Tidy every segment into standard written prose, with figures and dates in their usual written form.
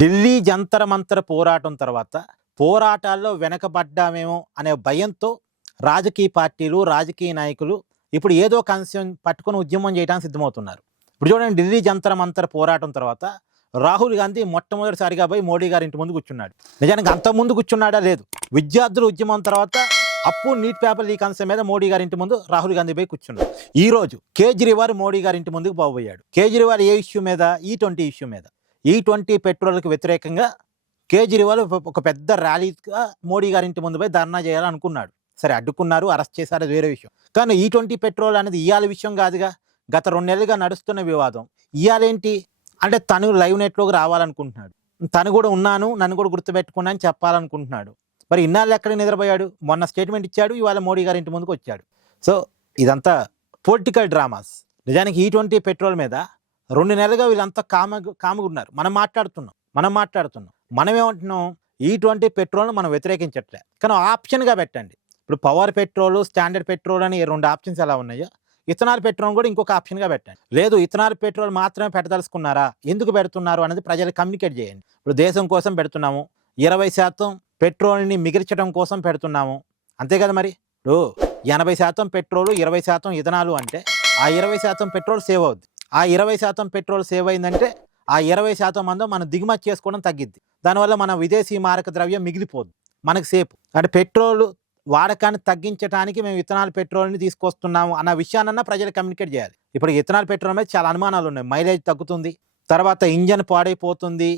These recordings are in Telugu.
ఢిల్లీ జంతర్ మంతర్ పోరాటం తర్వాత పోరాటాల్లో వెనకబడ్డామేమో అనే భయంతో రాజకీయ పార్టీలు, రాజకీయ నాయకులు ఇప్పుడు ఏదో ఒక అంశం పట్టుకొని ఉద్యమం చేయడానికి సిద్ధమవుతున్నారు. ఇప్పుడు చూడండి, ఢిల్లీ జంతర్ మంతర్ పోరాటం తర్వాత రాహుల్ గాంధీ మొట్టమొదటిసారిగా పోయి మోడీ గారి ఇంటి ముందు కూర్చున్నాడు. నిజానికి అంతకుముందు కూర్చున్నాడా? లేదు. విద్యార్థుల ఉద్యమం తర్వాత అప్పు నీట్ పేపర్ లీక్ అంశం మీద మోడీ గారి ఇంటి ముందు రాహుల్ గాంధీ పోయి కూర్చున్నాడు. ఈ రోజు కేజ్రీవాల్ మోడీ గారి ఇంటి ముందుకు పోబోయాడు. కేజ్రీవాల్ ఏ ఇష్యూ మీద? E20 ఇష్యూ మీద. E20 పెట్రోల్కి వ్యతిరేకంగా కేజ్రీవాల్ ఒక పెద్ద ర్యాలీగా మోడీ గారి ఇంటి ముందు పోయి ధర్నా చేయాలనుకున్నాడు. సరే, అడ్డుకున్నారు, అరెస్ట్ చేశారు, అది వేరే విషయం. కానీ E20 పెట్రోల్ అనేది ఇవాళ విషయం కాదుగా. గత 2 నెలలుగా నడుస్తున్న వివాదం. ఇవాళేంటి అంటే తను లైవ్ నెట్లోకి రావాలనుకుంటున్నాడు. తను కూడా ఉన్నాను, నన్ను కూడా గుర్తుపెట్టుకున్నా అని చెప్పాలనుకుంటున్నాడు. మరి ఇన్నాళ్ళు ఎక్కడ నిద్రపోయాడు? మొన్న స్టేట్మెంట్ ఇచ్చాడు, ఇవాళ మోడీ గారి ఇంటి ముందుకు వచ్చాడు. సో ఇదంతా పొలిటికల్ డ్రామాస్. నిజానికి E20 పెట్రోల్ మీద 2 నెలలుగా వీళ్ళంతా కాముగా ఉన్నారు. మనం మాట్లాడుతున్నాం. మనం ఏమంటున్నాం? E20 పెట్రోల్ను మనం వ్యతిరేకించట్లే, కానీ ఆప్షన్గా పెట్టండి. ఇప్పుడు పవర్ పెట్రోల్, స్టాండర్డ్ పెట్రోల్ అని 2 ఆప్షన్స్ ఎలా ఉన్నాయో, ఇథనాల్ పెట్రోల్ కూడా ఇంకొక ఆప్షన్గా పెట్టండి. లేదు, ఇథనాల్ పెట్రోల్ మాత్రమే పెట్టదలుచుకున్నారా, ఎందుకు పెడుతున్నారు అనేది ప్రజలకు కమ్యూనికేట్ చేయండి. ఇప్పుడు దేశం కోసం పెడుతున్నాము, 20% పెట్రోల్ని మిగిల్చడం కోసం పెడుతున్నాము, అంతే కదా. మరి ఇప్పుడు 80% పెట్రోలు, 20% ఇథనాలు అంటే ఆ 20% పెట్రోల్ సేవ్ అవుద్ది. ఆ 20% పెట్రోల్ సేవ్ అయిందంటే ఆ 20% మందో మనం దిగుమతి చేసుకోవడం తగ్గిద్ది. దానివల్ల మన విదేశీ మారక ద్రవ్యం మిగిలిపోద్ది, మనకు సేఫ్. అంటే పెట్రోల్ వాడకాన్ని తగ్గించడానికి మేము ఇథనాల్ పెట్రోల్ని తీసుకొస్తున్నాము అన్న విషయాన్న ప్రజలు కమ్యూనికేట్ చేయాలి. ఇప్పుడు ఇథనాల్ పెట్రోల్ మీద చాలా అనుమానాలు ఉన్నాయి. మైలేజ్ తగ్గుతుంది, తర్వాత ఇంజన్ పాడైపోతుంది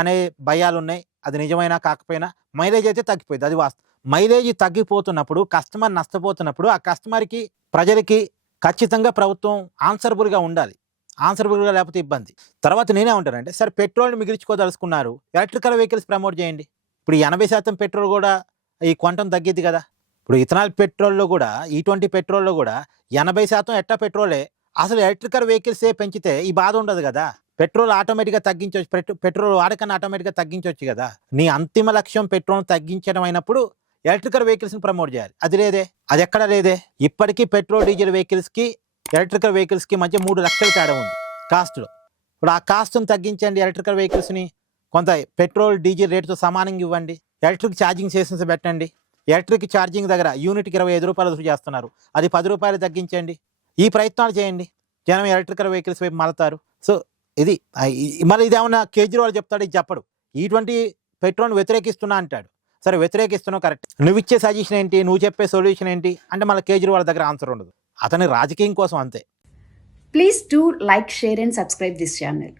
అనే భయాలు ఉన్నాయి. అది నిజమైనా కాకపోయినా మైలేజ్ అయితే తగ్గిపోయింది, అది వాస్తవం. మైలేజ్ తగ్గిపోతున్నప్పుడు, కస్టమర్ నష్టపోతున్నప్పుడు ఆ కస్టమర్కి, ప్రజలకి ఖచ్చితంగా ప్రభుత్వం ఆన్సరబుల్గా ఉండాలి. ఆన్సరబుల్గా లేకపోతే ఇబ్బంది. తర్వాత నేనేమంటానంటే, సరే పెట్రోల్ని మిగిల్చుకోదలుచుకున్నారు, ఎలక్ట్రికల్ వెహికల్స్ ప్రమోట్ చేయండి. ఇప్పుడు 80% పెట్రోల్ కూడా ఈ క్వాంటం తగ్గిద్ది కదా. ఇప్పుడు ఇథనాల్ పెట్రోల్లో కూడా, E20 పెట్రోల్లో కూడా 80% ఎట్టా పెట్రోలే. అసలు ఎలక్ట్రికల్ వెహికల్సే పెంచితే ఈ బాధ ఉండదు కదా. పెట్రోల్ ఆటోమేటిక్గా తగ్గించవచ్చు, పెట్రోల్ వాడకాన్ని ఆటోమేటిక్గా తగ్గించవచ్చు కదా. నీ అంతిమ లక్ష్యం పెట్రోల్ తగ్గించడం అయినప్పుడు ఎలక్ట్రికల్ వెహికల్స్ని ప్రమోట్ చేయాలి. అది లేదే, అది ఎక్కడ లేదే. ఇప్పటికీ పెట్రోల్ డీజిల్ వెహికల్స్కి, ఎలక్ట్రికల్ వెహికల్స్కి మధ్య 3 లక్షల తేడా ఉంది కాస్ట్లో. ఇప్పుడు ఆ కాస్ట్ను తగ్గించండి, ఎలక్ట్రికల్ వెహికల్స్ని కొంత పెట్రోల్ డీజిల్ రేటుతో సమానంగా ఇవ్వండి. ఎలక్ట్రిక్ ఛార్జింగ్ స్టేషన్స్ పెట్టండి. ఎలక్ట్రిక్ ఛార్జింగ్ దగ్గర యూనిట్కి 25 రూపాయలు వసూలు చేస్తున్నారు, అది 10 రూపాయలు తగ్గించండి. ఈ ప్రయత్నాలు చేయండి, జనం ఎలక్ట్రికల్ వెహికల్స్ వైపు మళ్ళతారు. సో ఇది మళ్ళీ ఇదేమన్నా కేజ్రీవాల్ చెప్తాడు, ఇది చెప్పడు. E20 పెట్రోల్ని వ్యతిరేకిస్తున్నా అంటాడు. సరే, వ్యతిరేకిస్తున్నావు కరెక్ట్, నువ్వు ఇచ్చే సజెషన్ ఏంటి, నువ్వు చెప్పే సొల్యూషన్ ఏంటి అంటే మళ్ళీ కేజ్రీవాల్ దగ్గర ఆన్సర్ ఉండదు. అతని రాజకీయం కోసం అంతే. Please do like, share and subscribe this channel.